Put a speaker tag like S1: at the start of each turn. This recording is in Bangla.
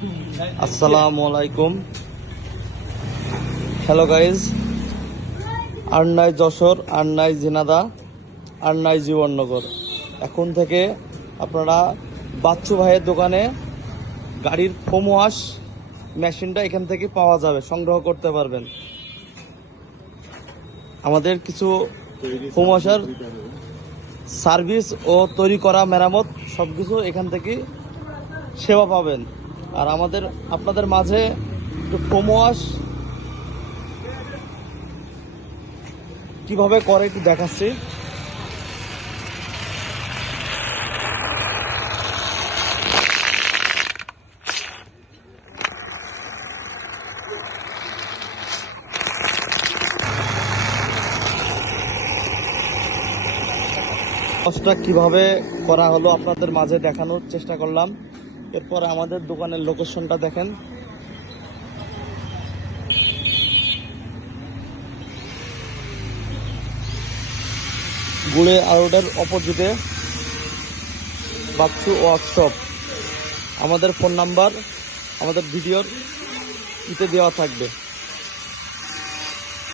S1: আসসালামু আলাইকুম। হ্যালো গাইজ আরনাই যশোর আরনাই জিনাদা আরনাই জীবননগর। এখন থেকে আপনারা বাচ্চু ভাইয়ের দোকানে গাড়ির ফোম ওয়াশ মেশিনটা এখান থেকে পাওয়া যাবে, সংগ্রহ করতে পারবেন। আমাদের কিছু ফোম ওয়াশার সার্ভিস ও তৈরি করা মেরামত সব কিছু এখান থেকে সেবা পাবেন। আর আমাদের, আপনাদের মাঝে একটু ফোম ওয়াশ কীভাবে করে একটু দেখাচ্ছি। কাজটা কীভাবে করা হলো আপনাদের মাঝে দেখানোর চেষ্টা করলাম। এরপর আমাদের দোকানের লোকেশনটা দেখেন। গুড়ে আরোডের অপোজিটে বাচ্চু ওয়ার্কশপ আমাদের ফোন নাম্বার আমাদের ভিডিওর ইতে দেওয়া থাকবে।